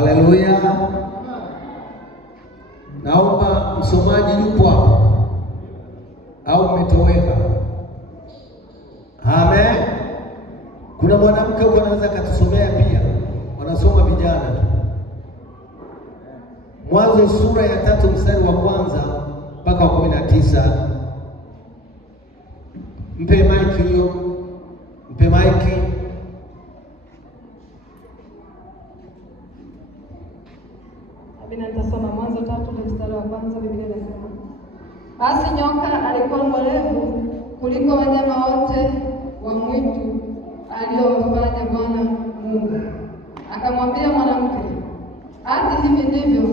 Haleluya. Naomba msomaji yupo hapo au umetoweka? Amen. Kuna mwanamke huko anaweza katusomea pia. Wanasoma vijana tu. Mwanzo sura ya 3 mstari wa 1 mpaka 19. Mpe maiki hiyo. Mpe maiki. Mimi nitasoma Mwanzo 3 mstari wa 1. Biblia inasema, basi nyoka alikuwa mwerevu kuliko wanyama wote wa mwitu aliyowafanya Bwana Mungu. Akamwambia mwanamke, ati hivi ndivyo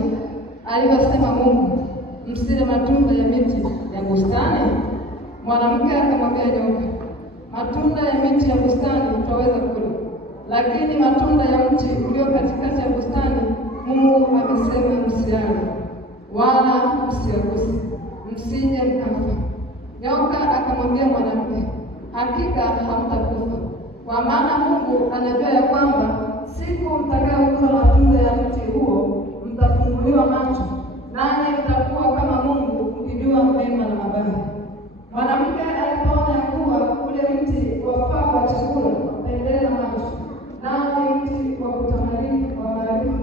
alivyosema Mungu, msile matunda ya miti ya bustani? Mwanamke akamwambia nyoka, matunda ya miti ya bustani twaweza kula, lakini matunda ya mti ulio katikati ya bustani Mungu amesema msiale, wala msiaguse, msije mkafa. Nyoka akamwambia mwanamke, hakika hamtakufa, kwa maana Mungu anajua ya kwamba siku mtakayokula matunda ya mti huo mtafunguliwa macho, nanyi mtakuwa kama Mungu, mkijua mema na mabaya. Mwanamke alipoona kuwa ule mti wafaa kwa chakula, wapendeza macho, nao ni mti wa kutamaliki wa maarifa,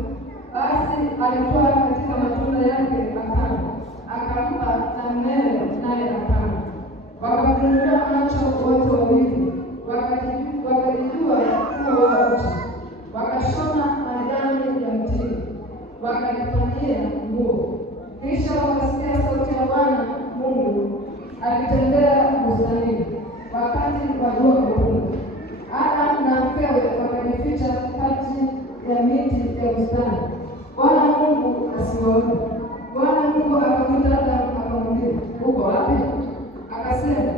basi alitoa katika matunda yake akala, akampa na mmewe, naye akala. Wakafunguliwa macho wote wawili, wakajijua kuwa wauchi, wakashona majani ya mtini, wakajifanyia nguo. Kisha wakasikia sauti ya Bwana Mungu akitembea bustanini wakati wa jua kupunga. Adamu na mkewe wakajificha kati ya miti ya bustani, Bwana Mungu asiwaone. Bwana Mungu akamwita Adamu akamwambia, uko wapi? Akasema,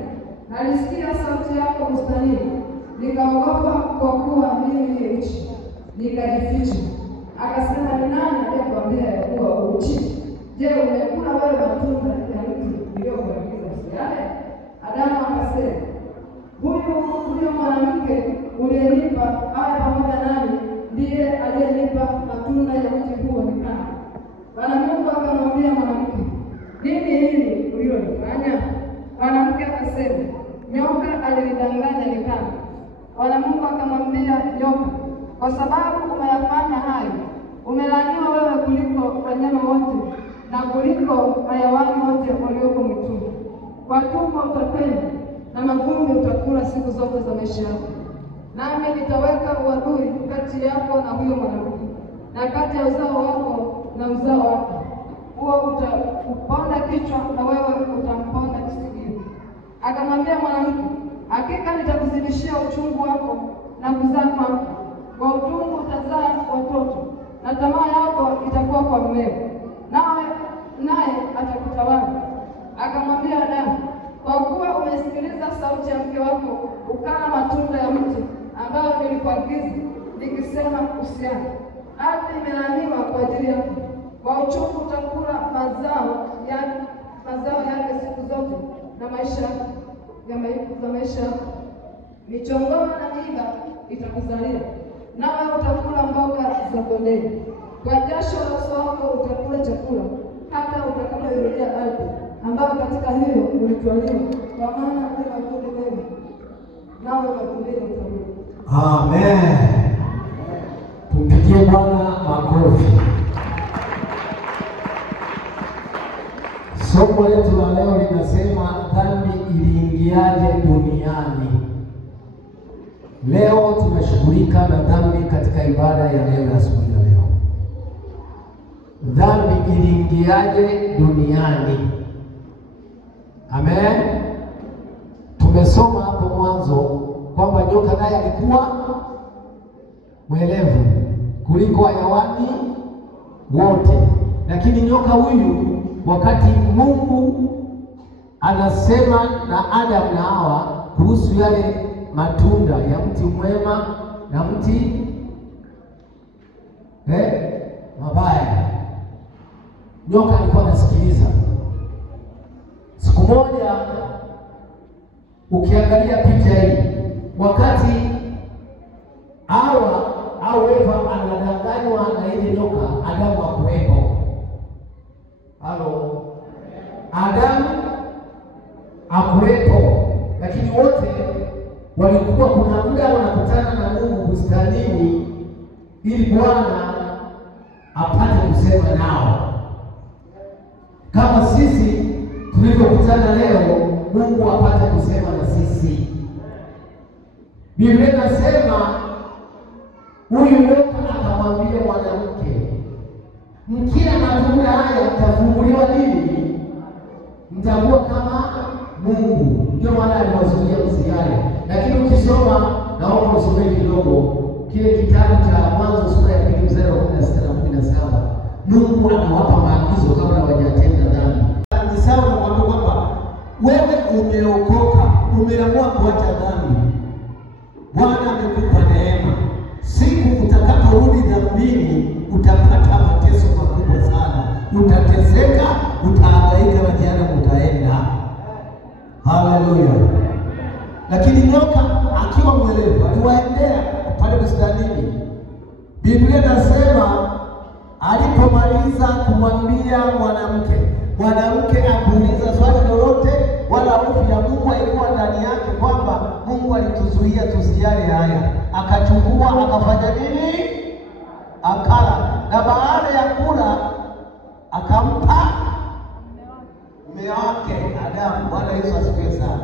nalisikia sauti yako bustanini, nikaogopa kwa kuwa mimi ni uchi, nikajificha. Akasema, ni nani aliyekwambia ya kuwa uchi? Je, umekula wewe matunda ya mti niliyokuagiza usiale? Adamu akasema, huyu mwanamke uliyenipa awe pamoja nami ndiye aliyenipa matunda ya mti huo nikala. Bwana Mungu akamwambia mwanamke, nini hili ulilofanya? Mwanamke akasema, nyoka alinidanganya nikala. Bwana Mungu akamwambia nyoka, kwa sababu umeyafanya hayo, umelaaniwa wewe kuliko wanyama wote na kuliko hayawani wote walioko mwituni. Kwa tumbo utakwenda na mavumbi utakula siku zote za maisha yako. Nami nitaweka uadui kati yako na huyo mwanamke, na kati ya uzao wako na uzao wake. Huo utakuponda kichwa na wewe utamponda kisigino. Akamwambia mwanamke, hakika nitakuzidishia uchungu wako na kuzaa kwako, kwa utungu utazaa watoto, na tamaa yako itakuwa kwa mmeo, naye atakutawala. Akamwambia Adamu, kwa kuwa umesikiliza sauti ya mke wako, ukala matunda ya mti ambayo nilikuagiza nikisema usiale, ardhi imelaaniwa kwa ajili yako, kwa uchungu utakula mazao yake siku zote na maisha yako. Michongoma na miiba itakuzalia, nawe utakula mboga za kondeni. Kwa jasho la uso wako utakula chakula, hata utakapoirudia ardhi ambayo katika hiyo ulitwaliwa, kwa maana ni mavumbi wewe, nawe mavumbini utarudi. Amen. Tumpigie Bwana makofi. Somo letu la leo linasema dhambi iliingiaje duniani. Leo tunashughulika na dhambi katika ibada ya leo ya asubuhi ya leo. Dhambi iliingiaje duniani? Amen. Tumesoma hapo mwanzo kwamba nyoka naye alikuwa mwerevu kuliko hayawani wote. Lakini nyoka huyu, wakati Mungu anasema na Adamu na Hawa kuhusu yale matunda ya mti mwema na mti mabaya, nyoka alikuwa anasikiliza. Siku moja ukiangalia picha hii, wakati Hawa au Eva anadanganya alipodanganywa na ile nyoka, Adamu hakuwepo. Halo, Adamu hakuwepo, lakini wote walikuwa, kuna muda wanakutana na Mungu bustanini ili Bwana apate kusema nao, kama sisi tulivyokutana leo, Mungu apate kusema na sisi. Biblia inasema huyu nyoka akamwambia mwanamke, mkila matunda haya mtafunguliwa nini? Mtakuwa kama Mungu. Ndio maana aliwazuia msiale. Lakini ukisoma, naomba usome kidogo kile kitabu cha Mwanzo sura ya 2 mstari wa 16 na 17. Mungu anawapa maagizo kabla hawajatenda dhambi. Ni sawa na kwamba wewe umeokoka, umeamua kuacha dhambi. Bwana amekupa neema. Siku utakaporudi dhambini utapata mateso makubwa sana. Utateseka, utahangaika na jehanamu utaenda. Haleluya. Lakini nyoka akiwa mwelevu aliwaendea pale bustanini. Biblia inasema alipomaliza kumwambia mwanamke akuuliza swali lolote, wala hofu ya Mungu ilikuwa ndani yake, kwamba Mungu alituzuia tusiale haya. Akachukua akafanya nini? Akala. Na baada ya kula akampa mume wake Adamu. Bwana Yesu asifiwe sana.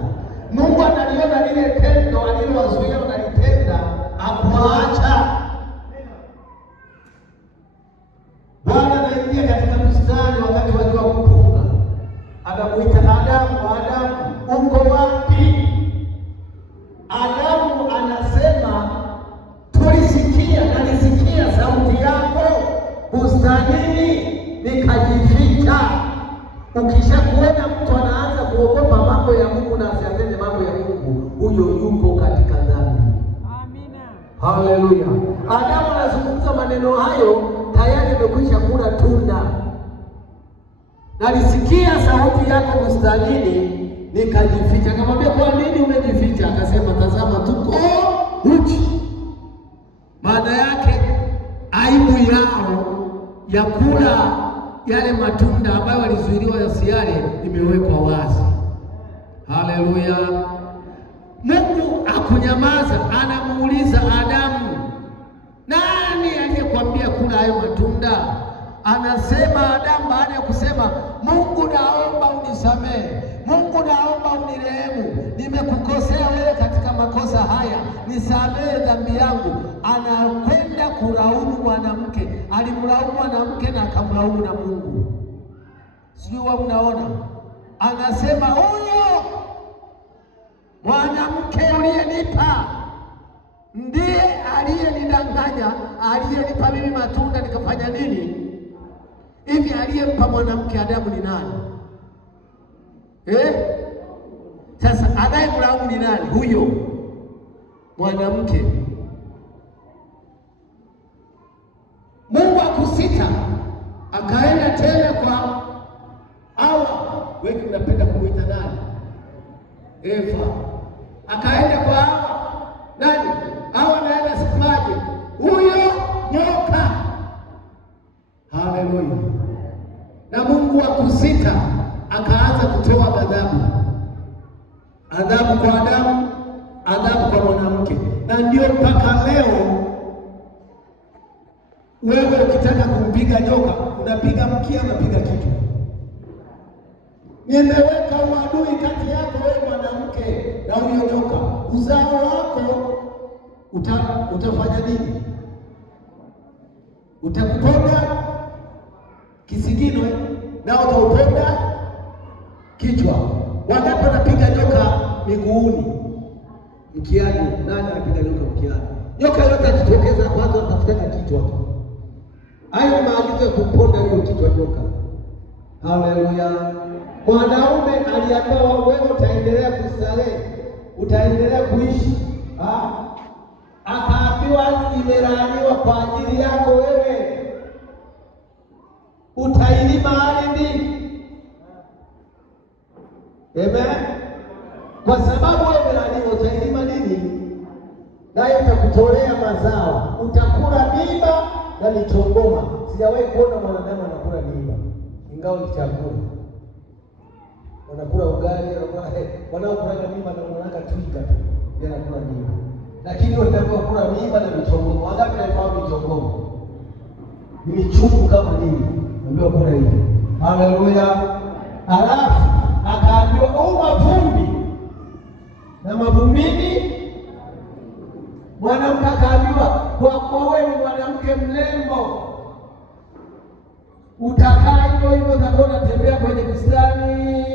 Mungu analiona lile tendo alilowazuia wanalitenda, akuacha. Bwana anaingia katika bustani wakati wa jua kupunga. Anamuita Adamu, Adamu, uko wapi? Adamu anasema, nalisikia sauti yako bustanini nikajificha. Ukishakuona mtu anaanza kuogopa mambo ya Mungu na asiatende mambo ya Mungu, huyo yuko katika dhambi. Amina. Haleluya. Adamu anazungumza maneno hayo, tayari amekwisha kula tunda. Nalisikia sauti yako bustanini nikajificha. Akamwambia, kwa nini umejificha? Akasema, tazama tuko uchi. Maana yake aibu yao ya kula yale matunda ambayo walizuiliwa yasiale imewekwa wazi. Haleluya. Mungu akunyamaza, anamuuliza Adamu, nani aliyekwambia kula hayo matunda? Anasema Adamu, baada ya kusema, Mungu naomba unisamehe, Mungu naomba unirehemu, nimekukosea wewe katika makosa haya, nisamehe dhambi yangu. Anakwenda kulaumu mwanamke. Alimlaumu mwanamke na akamlaumu na Mungu. Sijui wewe unaona. Anasema, huyo mwanamke uliyenipa ndiye aliyenidanganya, aliyenipa mimi matunda nikafanya nini? Hivi aliyempa mwanamke Adamu ni nani? Sasa anayemlaumu ni nani? Huyo mwanamke. Mungu akusita, akaenda tena kwa Hawa. Wewe unapenda kumuita nani? Eva. Akaenda kwa Hawa. Nani? Hawa naenda semaje? Huyo nyoka. Haleluya. Na Mungu akusita, akaanza kutoa ghadhabu. Adhabu kwa Adamu, adhabu kwa mwanamke. Na ndio mpaka leo wewe ukitaka kumpiga nyoka, unapiga mkia, unapiga kichwa. Nimeweka uadui kati yako wewe mwanamke na huyo nyoka. Uzao wako utafanya nini? Utakuponda kisigino na utauponda kichwa. Wangapi wanapiga nyoka miguuni? Mkiani. Nani anapiga nyoka mkiani? Nyoka yote akitokeza kwanza atafuta kichwa. Hayo ni maagizo ya kuponda hiyo kichwa nyoka. Haleluya. Mwanaume aliambiwa, wewe utaendelea kustarehe, utaendelea kuishi. Akaambiwa, imelaaniwa kwa ajili yako wewe, utailima ardhi. Amen. Kwa sababu wewe umelaaniwa, utailima nini? Nayo itakutolea mazao. Utakula mimba na michongoma. Sijawahi kuona mwanadamu anakula miiba, ingawa ni chakula. Wanakula ugali, wanaokula miiba na wanaka twiga tu, wanakula miiba. Lakini wanakula miiba na michongoma. Wangapi wanafahamu michongoma? Ni michungu kama nini? Ndio kuna hivi. Haleluya. Alafu akaambiwa mavumbi. Na mavumbini mwanamke akaambiwa, kwa wewe ni mwanamke mrembo, utakaa hivyo utakuwa unatembea kwenye bustani,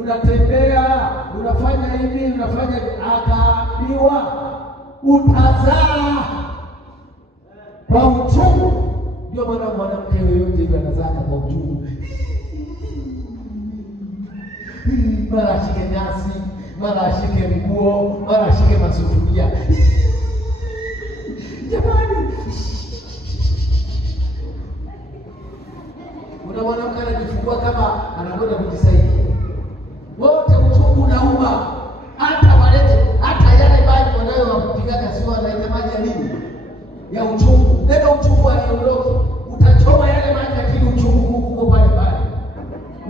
unatembea, unafanya hivi, unafanya hivi. Akaambiwa utazaa kwa uchungu. Ndio maana mwanamke yoyote yule anazaa kwa uchungu. Mara ashike nyasi, mara ashike nguo, mara ashike masufuria. Jamani, kuna mwanamke anajifungua kama anakwenda kujisaidia. Wote uchungu unauma. Hata walete, hata yale maji wanayowapigaga sio wanaita maji ya nini? Ya uchungu. Ndio uchungu aliondoka. Utachoma yale maji lakini uchungu uko pale pale.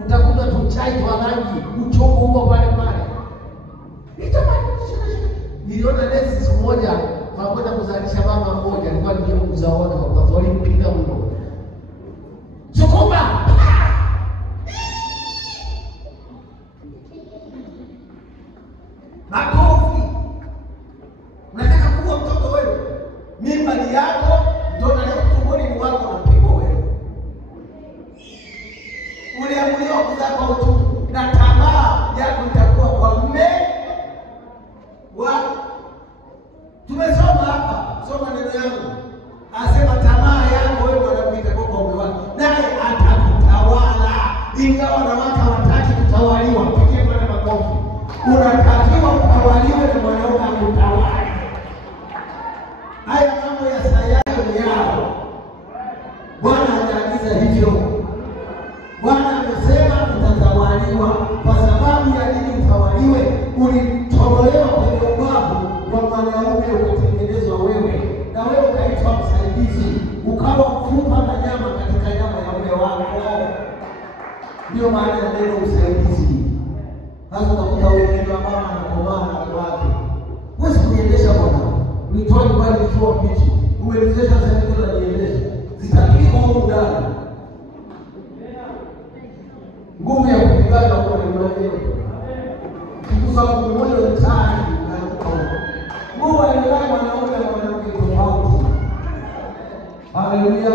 Utakuta tu chai kwa rangi, uchungu uko pale pale. Niliona nesi siku moja pamoja kuzalisha mama mmoja, alikuwa ndio mzao wake kwa sababu alimpiga mno. Sukuma. Makofi. Unataka kuwa mtoto wewe? Mimba ni yako, mtoto leo tumboni ni wako, unapigwa wewe. Uliambiwa kuzaa kwa uchungu na tamaa yako itakuwa kwa mume wa. Tumesoma hapa, soma neno yangu. Asema tamaa yako wewe mwanamke itakuwa kwa mume wako, naye atakutawala. Ingawa wanawake hawataki kutawaliwa, pigie Bwana makofi. Unatakiwa kutawaliwe na mwanaume akutawale. Haya mambo ya sayansi yao Bwana anaagiza hivyo. Bwana amesema utatawaliwa. Kwa sababu ya nini utawaliwe? Ulitolewa kwenye ubavu wa mwanaume ukatengenezwa wewe, na wewe ukaitwa msaidizi, ukawa mfupa na nyama katika nyama ya mume wako. Ndio maana ya neno usaidizi. Sasa utakuta wengine ambao wanakomaa na wake. Wewe kuendesha bwana. Nitoa nyumbani nikiwa mbichi. Umeelezesha sasa ndio unanieleza. Sitaki kwa ndani. Nguvu ya kupigana kwa mwenyewe. Kikusa mmoja wa tani na kwa. Mungu aliweka mwanaume na mwanamke tofauti. Haleluya.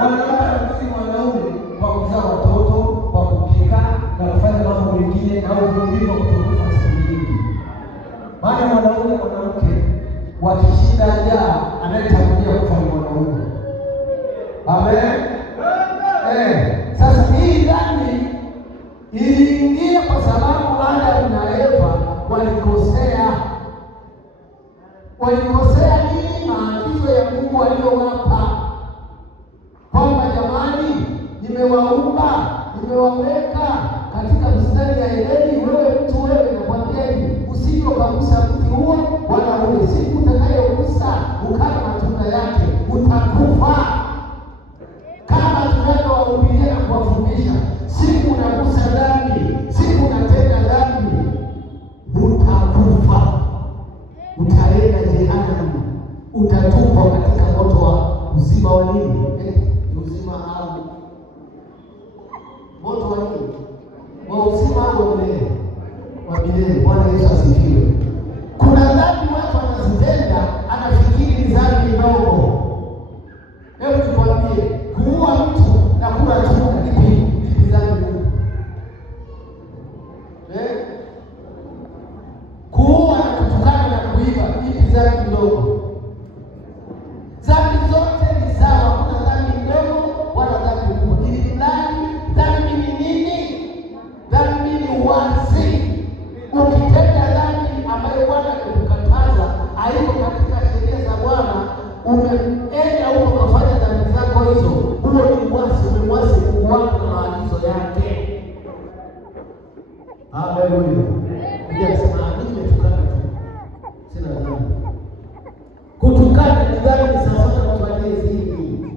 Mwanamke si mwanaume kwa kuzaa watoto, kwa kupika na kufanya mambo mengine na uvumilivu kutoka siku. Maana mwanaume na mwanamke wakishinda njaa anayetangulia kufa ni mwanaume. Amen. Sasa hii dhambi iliingia kwa sababu Adamu na Eva walikosea. Walikosea nini? Maagizo ya Mungu aliyowapa. Kwamba jamani, nimewaumba, nimewaweka katika bustani ya Edeni, wewe mtu wewe nakwambia hivi, usije ukagusa mti huo wala ule. Siku utakayogusa ukala matunda yake utakufa. Kama tunavyowahubiria na kuwafundisha, siku unagusa dhambi, siku unatenda dhambi, utakufa. Utaenda jehanamu, utatupwa katika moto wa uzima wa nini? Uzima au moto wa nini? Wa uzima au milele? Wa milele. Bwana Yesu asifiwe. Kuna dhambi watu wanazitenda anafikiri ni dhambi ndogo. Hebu tukwambie, kuua mtu na kula tunda ni dhambi ndogo. Kuua na kutukana na kuiba ni dhambi ndogo. Dhambi zote ni sawa, kuna dhambi ndogo wala dhambi kubwa. Dhambi ni nini? Dhambi ni uasi. Ukitenda dhambi ambayo Bwana amekukataza, haiko katika sheria za Bwana, umeenda huko kufanya dhambi zako hizo, huo ni uasi, umemwasi Mungu wako na maagizo yake. Haleluya. Yes, mimi nimetukana tu. Sina dhambi. Kutukana ni dhambi sasa kwa wale zini.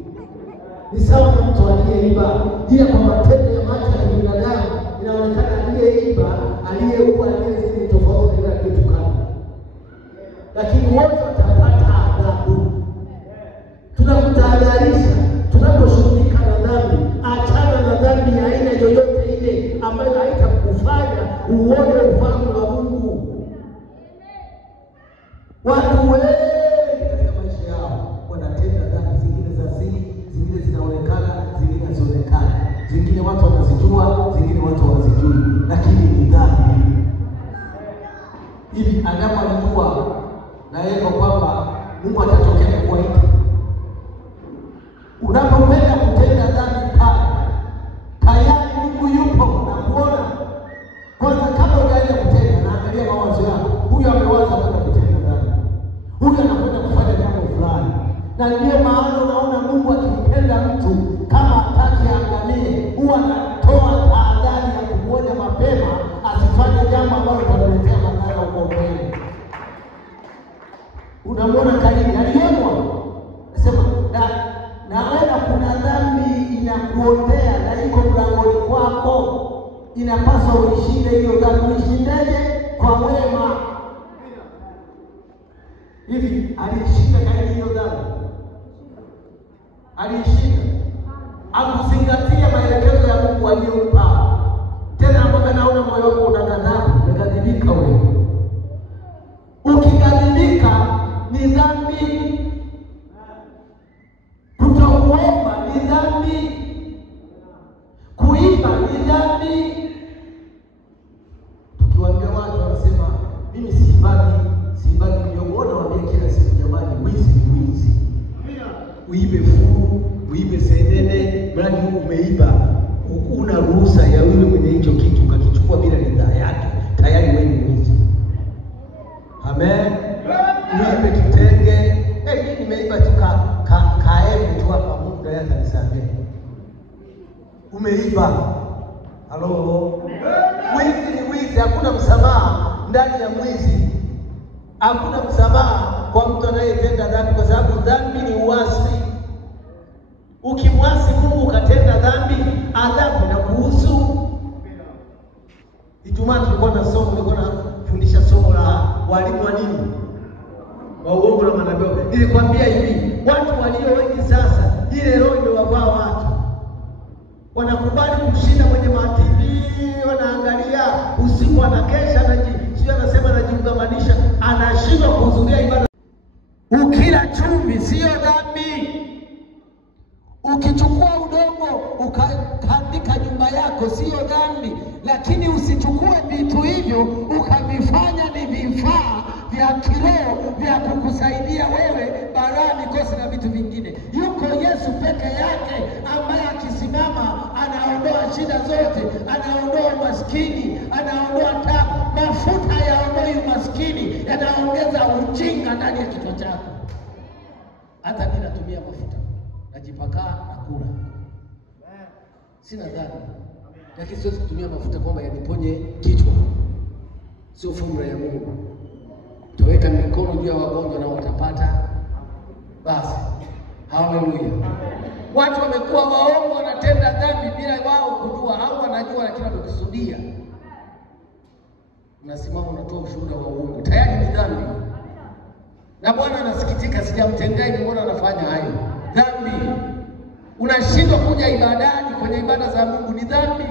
Ni sawa na mtu aliyeiba, ila kwa matendo ya macho ya binadamu inaonekana aliyeiba, aliyeua, aliyezini tofauti na kitu kama. Lakini wote watapata adhabu. Tunakutahadharisha tunaposhughulika na dhambi, achana na dhambi ya aina yoyote ile ambayo haitakufanya uone ufalme wa Mungu. Watu wengi katika maisha yao wanatenda dhambi, zingine za siri, zingine zinaonekana, zingine hazionekani, zingine watu wanazijua, zingine watu hawazijui, lakini ni dhambi. Hivi Adamu alijua na yeye kwamba Mungu atatokea kuwaita. Unapopenda kutenda dhambi pale, tayari Mungu yupo na kuona. Kwanza kama unaenda kutenda, naangalia mawazo yako. Huyu amewaza kwenda kutenda dhambi, huyu anakwenda kufanya jambo fulani. Na ndio maana unaona Mungu akimpenda mtu kama hataki aangamie, huwa anatoa tahadhari ya kumwonya mapema asifanye jambo ambalo litamletea madhara huko mbele. Unamwona Kaini alionwa, nasema na wewe kuna dhambi inakuotea na iko mlangoni kwako, inapaswa uishinde hiyo dhambi. Uishindeje? Kwa wema. Hivi alishinda Kaini hiyo dhambi? Alishinda? Akuzingatia maelekezo ya Mungu aliyompa. Tena ambapo naona moyo wako una ghadhabu, umeghadhibika wewe. Ukighadhibika ni dhambi. Kutokuomba ni dhambi. Kuiba ni dhambi. Tukiwaambia watu wanasema mimi siibagi miongoni, waambie kila siku jamani, wizi ni wizi. Uibe furu, uibe senene, mradi umeiba, una ruhusa ya yule mwenye hicho kitu ukakichukua bila ridhaa yake, tayari wewe ni mwizi. Amen. Uibe kitenge, mimi nimeiba tu kaembe tu hapa, Mungu ndiye atanisamehe. Umeiba. Halo. Wizi ni wizi, hakuna msamaha ndani ya mwizi. Hakuna msamaha kwa mtu anayetenda dhambi, kwa sababu dhambi ni uasi. Ukimwasi Mungu ukatenda dhambi, adhabu na kuhusu. Ijumaa tulikuwa nafundisha somo la walimu wa nini? Wa uongo na manabii. Nilikwambia hivi, watu walio wengi sasa, ile roho imewavaa watu. Wanakubali kushinda kwenye TV, wanaangalia usiku, anakesha, anasema anajiungamanisha, anashindwa kuhudhuria ibada. Ukila chumvi sio dhambi. Ukichukua udongo ukatandika nyumba yako sio dhambi, lakini usichukue vitu hivyo ukavifanya ni vifaa vya kiroho vya kukusaidia wewe balaa, mikosi na vitu vingine. Yuko Yesu peke yake ambaye akisimama anaondoa shida zote, anaondoa umaskini, anaondoa tabu. Mafuta yaondoi umaskini, yanaongeza ujinga ndani ya kichwa chako. Hata mimi natumia mafuta, najipakaa na kula. Sina dhambi. Lakini siwezi kutumia mafuta kwamba yaniponye kichwa. Sio formula ya Mungu. Tuweka mikono juu ya wagonjwa na watapata. Basi. Haleluya. Watu wamekuwa waongo, wanatenda dhambi bila wao kujua, au wanajua lakini wamekusudia. Unasimama unatoa ushuhuda wa uongo, tayari ni dhambi. Na Bwana anasikitika, sijamtendea, mbona anafanya hayo? Dhambi. Unashindwa kuja ibadani, kwenye ibada za Mungu, ni dhambi.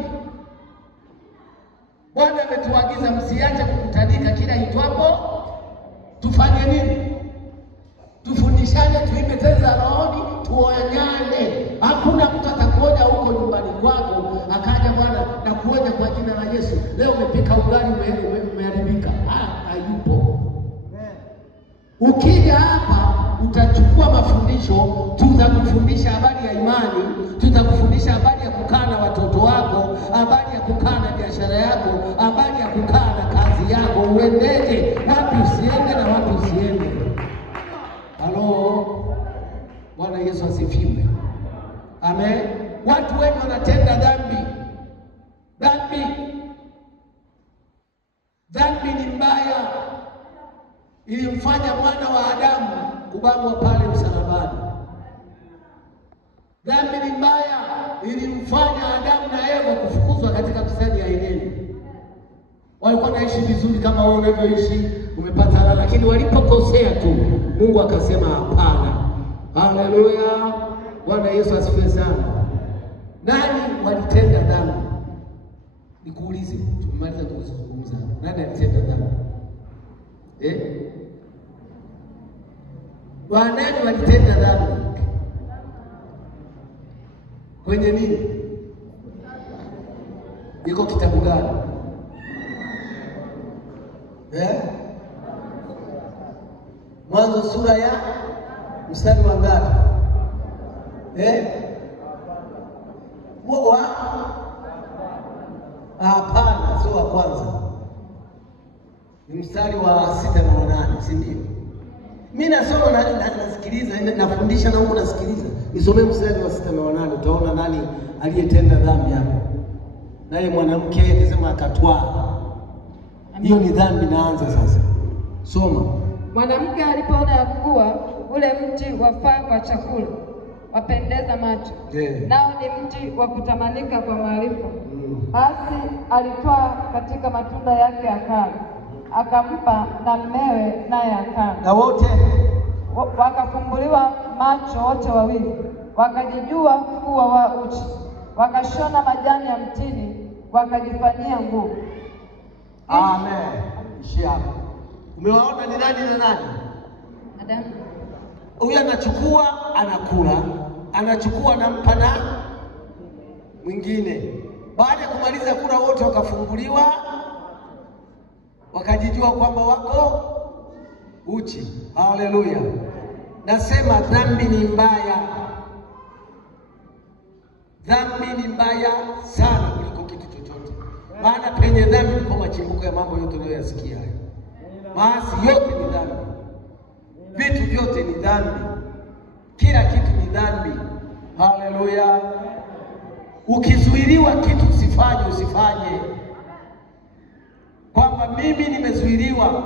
Bwana ametuagiza msiache kukutanika kila itwapo. Tufanye nini? Tufundishane, tuimbe tena za rohoni, tuonyane. Hakuna mtu atakuonya huko nyumbani kwako akaja Bwana na kuonya kwa jina la Yesu, leo umepika ugali umeharibika. Hayupo. Ukija hapa utachukua mafundisho, tutakufundisha habari ya imani, tutakufundisha habari ya kukaa na watoto wako, habari ya kukaa na biashara yako, habari ya kukaa na kazi yako, uendeje, wapi usiende na wapi usiende. Halo. Bwana Yesu asifiwe. Amen. Watu wengi wanatenda dhambi. Dhambi ni mbaya. Ilimfanya mwana wa Adamu kubambwa pale msalabani. Dhambi ni mbaya, ilimfanya Adamu na Eva kufukuzwa katika bustani ya Edeni. Walikuwa naishi vizuri kama wewe unavyoishi, umepata raha, lakini walipokosea tu, Mungu akasema hapana. Haleluya. Bwana Yesu asifiwe sana. Nani walitenda dhambi? Nikuulize, tumemaliza kuzungumza. Nani alitenda dhambi? Wanani walitenda dhambi? Kwenye nini? Iko kitabu gani? Mwanzo sura ya mstari wa ngapi? Hapana, sio wa kwanza. Ni mstari wa 6 na 8, si ndio? Mimi nasoma na nasikiliza, nafundisha na huko nasikiliza. Nisomee mstari wa 6 na 8, utaona nani aliyetenda dhambi hapo. Naye mwanamke akasema akatwaa. Hiyo ni dhambi naanza sasa. Soma. Mwanamke alipoona ya kuwa ule mti wafaa kwa chakula, wapendeza macho, nao ni mti wa kutamanika kwa maarifa, basi alitwaa katika matunda yake akala, akampa na mmewe, naye akala. Na wote wakafumbuliwa macho wote wawili, wakajijua kuwa wa uchi, wakashona majani ya mtini, wakajifanyia nguo. Amen. Ishia. Umewaona ni nani na nani? Adamu. Huyu anachukua anakula, anachukua anampa na mwingine. Baada ya kumaliza kula wote wakafunguliwa, wakajijua kwamba wako uchi. Haleluya. Nasema dhambi ni mbaya. Dhambi ni mbaya sana kuliko kitu chochote. Maana penye dhambi ndipo machimbuko ya mambo yote unayoyasikia. Maasi yote ni dhambi. Vitu vyote ni dhambi. Kila kitu ni dhambi. Haleluya. Ukizuiliwa kitu usifanye. Kwamba mimi nimezuiliwa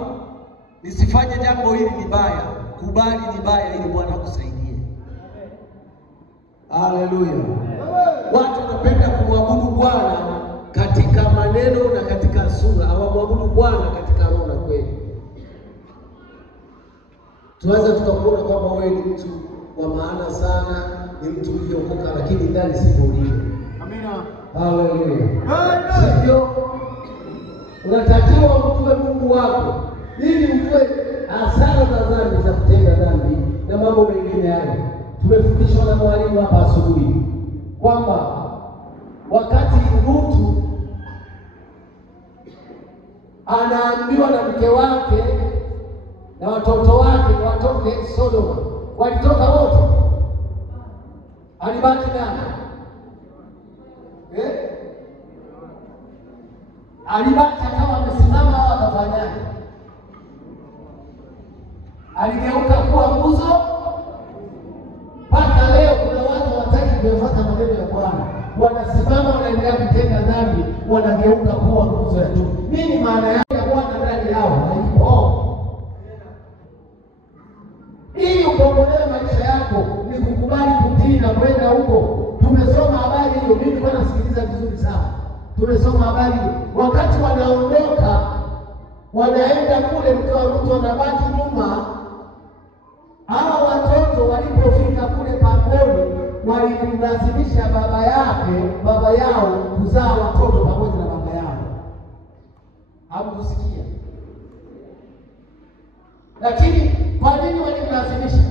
nisifanye jambo hili ni baya. Kubali ni baya ili Bwana akusaidie. Haleluya. Watu wanapenda kumwabudu Bwana katika maneno na katika sura, hawamwabudu Bwana katika roho na kweli. Tunaweza tukakuona kwamba wewe ni mtu wa maana sana, ni mtu uliokoka, lakini ndani si ulivyo. Amina. Haleluya. Sivyo? Unatakiwa umjue Mungu wako ili ujue hasara za dhambi, za kutenda dhambi na mambo mengine hayo. Tumefundishwa na mwalimu hapa asubuhi kwamba wakati Lutu anaambiwa na mke wake na watoto wake watoke Sodoma, walitoka wote, alibaki nani? Alibaki akawa amesimama au akafanyaje? Aligeuka kuwa nguzo. Mpaka leo kuna watu hawataki kufuata maneno ya Bwana, wanasimama wanaendelea kutenda dhambi, wanageuka kuwa nguzo ya juu. Nini maana yake ya Bwana ndani yao? Haipo. Ili ukombolewe maisha yako ni kukubali kutii na kwenda huko. Tumesoma habari hiyo, mimi nilikuwa nasikiliza vizuri sana. Tumesoma habari wakati wanaondoka, wanaenda kule, mke wa Lutu anabaki nyuma. Hawa watoto walipofika kule pangoni, walimlazimisha baba yao kuzaa watoto pamoja na baba yao. Hamkusikia? Lakini kwa nini walimlazimisha?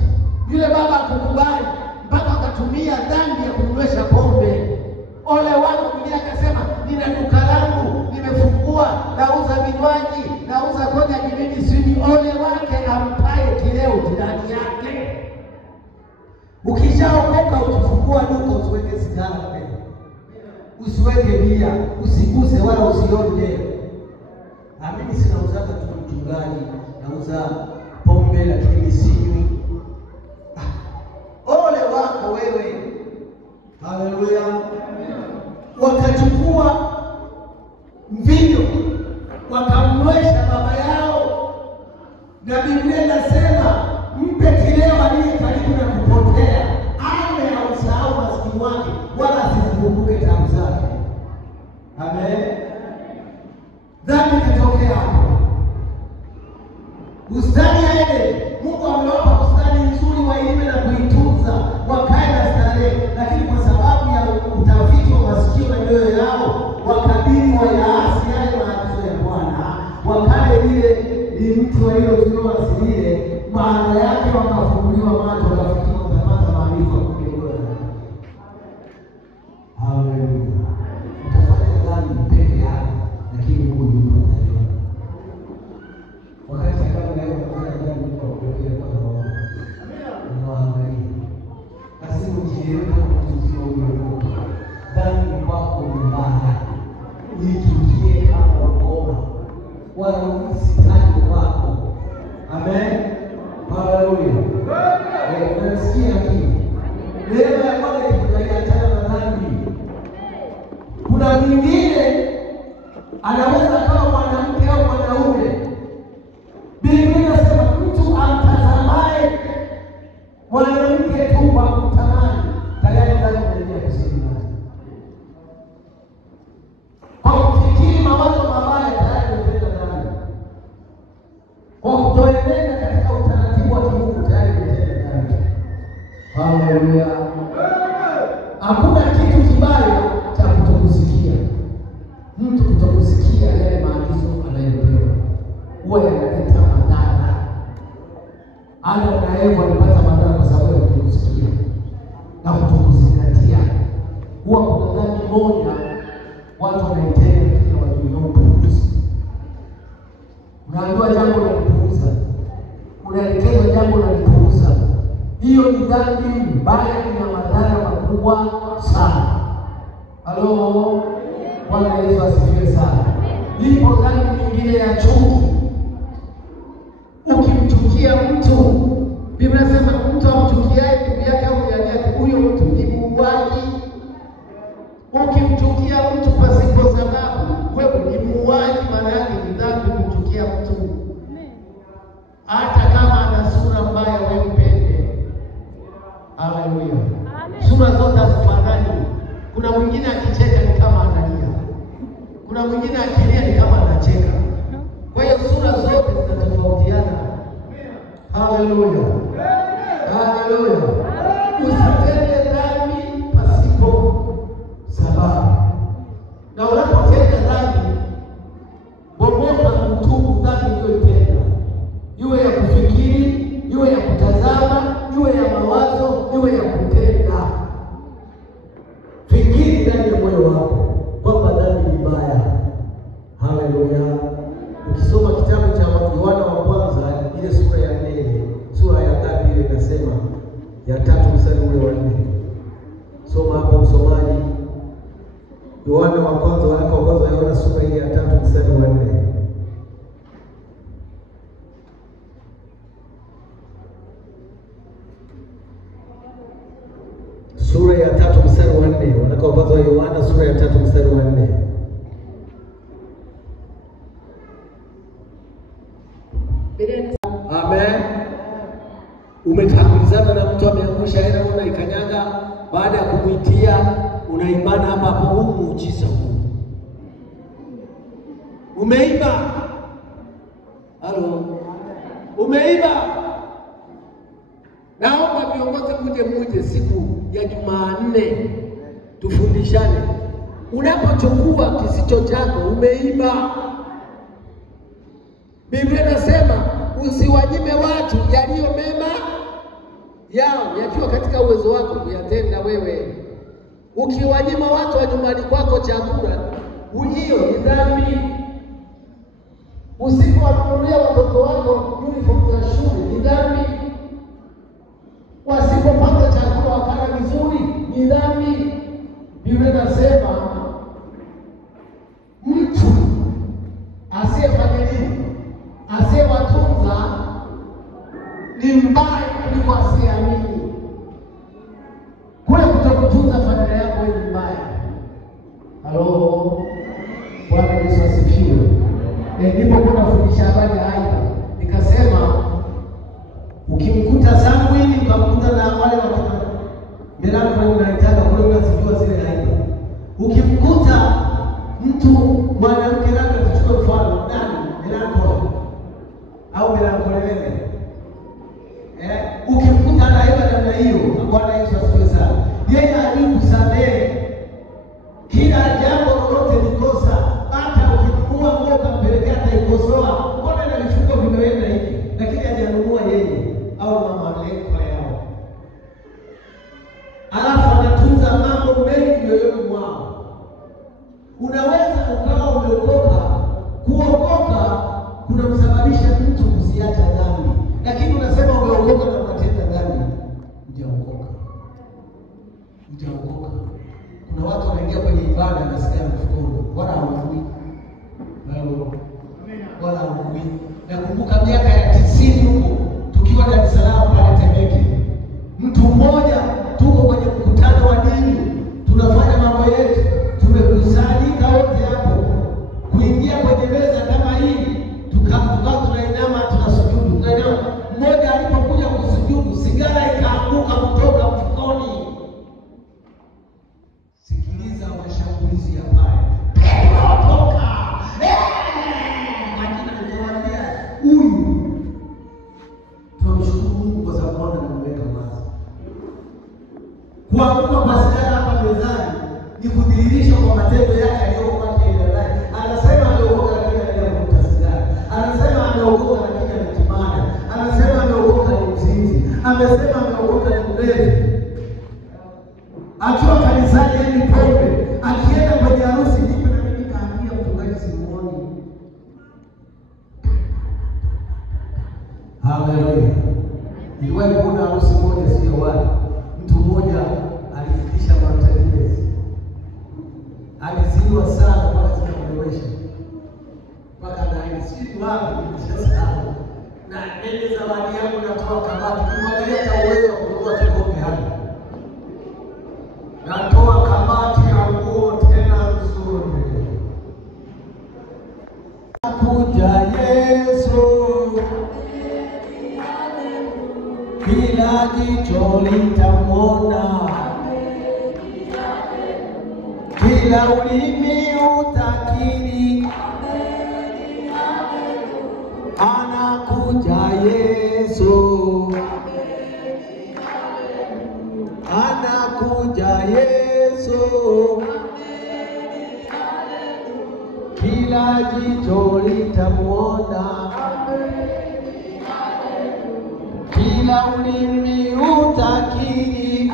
Yule baba akukubali mpaka akatumia dhambi ya kunywesha pombe. Ole wangu, mwingine akasema nina duka langu, nimefungua, nauza vinywaji, nauza koja jibini sini. Ole wake ampaye kileo ndani yake. Ukishaokoka ukifungua duka usiweke sigara mbele, usiweke bia, usiguse wala usionje. Mimi sinauza tu mchungaji, nauza pombe lakini sinywi. Ole wako wewe. Haleluya. Wakachukua mvinyo wakamnywesha baba yao, na Biblia inasema mpe kileo aliye karibu na kupotea, awe hausahau usoni mwake, wala asizikumbuke taabu zake. Amen. Dhambi ikatokea hapo. Bustani ya Edeni, Mungu amewapa bustani nzuri wailime na kuitunza, wakae na starehe, lakini kwa sababu ya utafiti wa masikio na mioyo yao, wakabili wayaasi yale maagizo ya Bwana, wakale ile mti waliotumiwa wasilile, maana yake wakafunguliwa macho, wakafikiri watapata maarifa kumbe Bwana. Haleluya. Utafanya dhambi peke yako, lakini Mungu yupo ndani. Wakati kama leo unafanya dhambi kwa kuelekea kwa Roho. Unaangalia. Asimu jielewe kama mtu sio Mungu. Dhambi kwako ni mbaya. Nikikie kama unaona. Wala usitaki wako. Amen. Haleluya. Unasikia hiki? Neema ya Bwana ikikujalia na dhambi. Kuna mwingine anaweza kama mwanamke au mwanaume. Biblia inasema mtu amtazamaye mwanamke tu kwa kutamani tayari anaingia kusema. Kwa kufikiri mawazo mabaya tayari ametenda dhambi. Kwa kutoenenda katika utaratibu wa Mungu tayari ametenda dhambi. Haleluya. Hakuna kitu kibaya cha kutokusikia. Mtu kutokusikia yale maagizo anayopewa huwa yanaleta madhara. Adam na Eva walipata madhara kwa sababu ya kutokusikia na kutokuzingatia. Huwa kuna dhambi moja watu wanaitenda kila wanayopuuza. Unaambiwa jambo la kupuuza, unaelekezwa jambo la kupuuza. Hiyo ni dhambi mbaya, ina madhara makubwa sana. Halo, Bwana Yesu asifiwe sana. Ipo dhambi nyingine ya chuki. Ukimchukia mtu, Biblia inasema mtu amchukiaye ndugu yake au jirani yake, huyo mtu ni muuaji. Ukimchukia mtu pasipo sababu, wewe ni muuaji. Maana yake ni dhambi kumchukia mtu. Hata kama ana sura mbaya, wewe mpende. Haleluya. Sura zote hazifanani. Kuna mwingine akicheka ni kama analia. Kuna mwingine akilia ni kama anacheka. Kwa hiyo sura zote zinatofautiana. Haleluya. Haleluya. Usitende dhambi pasipo sababu. Na unapotenda dhambi, bomoka kutubu dhambi uliyoitenda. Iwe ya kufikiri, iwe ya kutazama, iwe ya mawazo, iwe ya kutenda. Fikiri ndani ya moyo wako kwamba dhambi ni mbaya. Haleluya. Ukisoma kitabu cha Yohana wa kwanza ile sura ya 4, sura ya 3 ile inasema ya 3 mstari ule wa 4. Soma hapo msomaji. Yohana wa kwanza Yohana sura ile ya 3 mstari wa 4. Sura ya 3 mstari wa 4. Wanakaopazwa Yohana sura ya 3 mstari wa 4. Amen. Umetangulizana na mtu ameangusha hela, unaikanyaga, baada ya kumuitia unaimana hapa hapo, huu muujiza huu. Umeiba. Halo. Umeiba. Naomba viongozi muje siku ya Jumanne tufundishane. Unapochukua kisicho chako umeiba. Biblia inasema usiwanyime watu yaliyo mema yao yakiwa katika uwezo wako kuyatenda wewe. Ukiwanyima watu wa nyumbani kwako chakula, hiyo ni dhambi. Usipowanunulia watoto wako uniform za shule, ni dhambi. Wasipopata chakula wakala vizuri, ni dhambi. Biblia inasema mtu asiyefanya nini, asiyewatunza ni mbaya kuliko asiyeamini. Kule kutokutunza familia yako ni mbaya. Halo, Bwana Yesu asifiwe. Nilipokuwa nafundisha habari ya Aida, nikasema ukimkuta Samueli ukamkuta na wale watu Milango unaitaka kule Ukimkuta mtu mwanamke labda tuchukue mfano nani? Melankoli au melankolele. Ukimkuta anaiba namna hiyo, Bwana Yesu asifiwe sana. Yeye alikusamehe. Kila jambo lolote likosa, hata ukikua nguo kampelekea ataikosoa. Mbona na vifuko vimeenda hivi? Lakini hajanunua yeye au mama mleko yao. Alafu anatunza mambo mengi moyoni mwao. Unaweza ukawa umeokoka. Kuokoka kunamsababisha mtu kusiacha dhambi. Lakini unasema umeokoka na unatenda dhambi. Hujaokoka. Hujaokoka. Kuna watu wanaingia kwenye ibada na sikia mfukoni. Wala hawajui. Wala hawajui. Nakumbuka miaka ya 90 huko tukiwa Dar es Salaam pale Temeke. Mtu mmoja tuko kwenye mkutano wa dini, tunafanya mambo yetu, tumekusanyika wote hapo. Kuingia kwenye meza kama hii, tukao tunainama tunasujudu. Tunainama. Mmoja alipokuja kusujudu, sigara ikaanguka kutoka mfukoni. Sikiliza mashambulizi ya pale. Toka. Lakini niliwaambia huyu tunamshukuru Mungu kwa sababu anamweka wazi. Kuanguka kwa sigara hapa mezani ni kudhihirisha kwa matendo yake aliyokuwa akiendelea. Anasema ameokoka lakini anaendelea sigara. Anasema ameokoka lakini anatimana. Anasema ameokoka ni mzinzi. Amesema ameokoka ni mlevi. Akiwa kanisani yeye pombe, akienda kwenye harusi ndipo na mimi kaambia mchungaji simuoni. Haleluya. Niliwahi kuona harusi moja sio wale. Mtu mmoja alifikisha matajiri. Aliziwa sana kwa kuelewesha. Mpaka na sisi wapi sasa. Na nende zawadi yangu natoa kabati. Kimwangalia kwa uwezo wa kununua kikombe hapa. Natoa kabati ya nguo tena nzuri. Kuja Yesu, kila jicho litamwona, kila ulimi utakiri, anakuja Yesu. Anakuja Yesu, kila jicho litamwona, kila ulimi utakiri.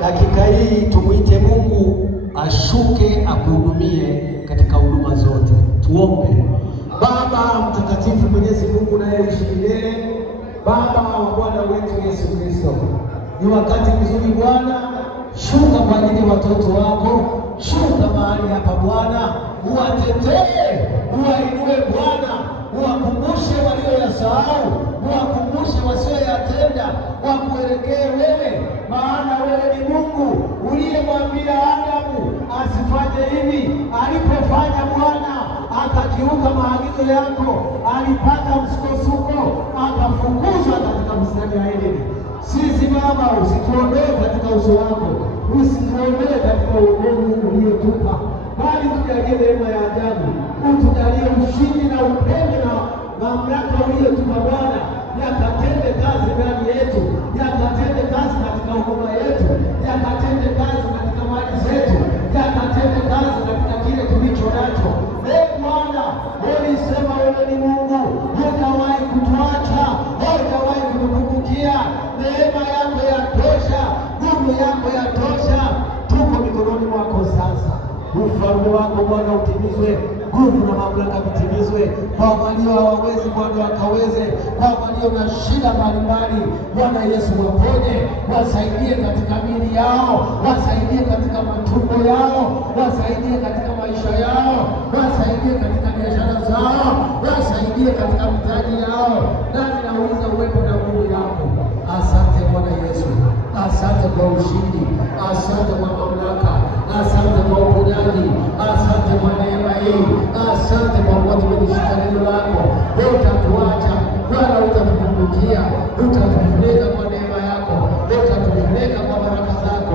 Dakika hii tumwite Mungu ashuke akuhudumie katika huduma zote. Tuombe. Baba mtakatifu, Mwenyezi Mungu unayeishi milele, Baba wa Bwana wetu Yesu Kristo, ni wakati mzuri Bwana, shuka kwa ajili ya watoto wako, shuka mahali hapa Bwana, uwatetee, uwainue Bwana, uwakumbushe walioyasahau, uwakumbushe wasioyatenda, wakuelekee wewe, maana wewe ni Mungu uliyemwambia Adamu asifanye hivi. Alipofanya Bwana akakiuka maagizo yako, alipata msukosuko, akafukuzwa katika bustani ya Edeni. Sisi Baba, usituondoe katika uso wako, usituondoe katika uokovu uliotupa, bali tujalie neema ya ajabu, utujalie ushindi na upendo na mamlaka uliyotupa Bwana, yakatende kazi ndani yetu, yakatende kazi katika huduma yetu, yakatende kazi katika mali zetu, yakatende kazi katika kile tulicho nacho. Bwana, ulisema wewe ni Mungu, hujawahi kutuacha, hujawahi kutupungukia. Neema yako yatosha, nguvu yako yatosha. Tuko mikononi mwako sasa. Ufalme wako Bwana utimizwe, nguvu na mamlaka vitimizwe. Kwa walio hawawezi Bwana wakaweze, kwa walio na shida mbalimbali Bwana Yesu waponye, wasaidie katika miili yao, wasaidie katika matumbo yao, wasaidie katika maisha yao, wasaidie katika biashara zao, wasaidie katika mitaji yao. Nani nauliza uwepo na nguvu yako. Asante Bwana Yesu, asante kwa ushindi, asante kwa mamlaka, asante kwa uponyaji, asante kwa neema hii, asante kwa kuwa tumelishika neno lako. Utatuacha wala utatupungukia, utatufunika kwa neema yako, utatufunika kwa baraka zako,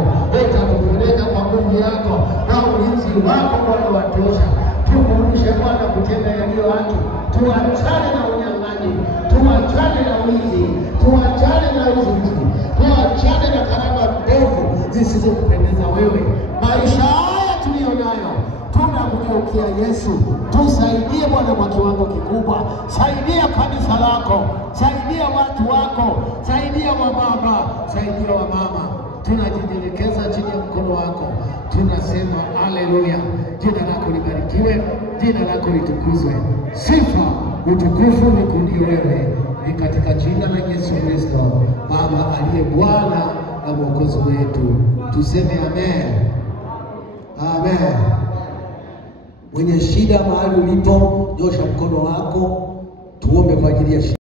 ulinzi wako Bwana watosha. Tukumbushe Bwana kutenda yaliyo haki, tuachane na unyang'anyi, tuachane na wizi, tuachane na uzinzi, tuachane na karama mbovu zisizokupendeza wewe. Maisha haya tuliyonayo tunakugeukia Yesu, tusaidie Bwana kwa kiwango kikubwa. Saidia kanisa lako, saidia watu wako, saidia wababa, saidia wamama. Tunajinyenyekeza chini ya mkono wako, tunasema haleluya. Jina lako libarikiwe, jina lako litukuzwe. Sifa utukufu nikurudie wewe, ni katika jina la Yesu Kristo Baba aliye Bwana na Mwokozi wetu, tuseme amen. Amen. Mwenye shida mahali ulipo, nyosha mkono wako, tuombe kwa ajili ya shida.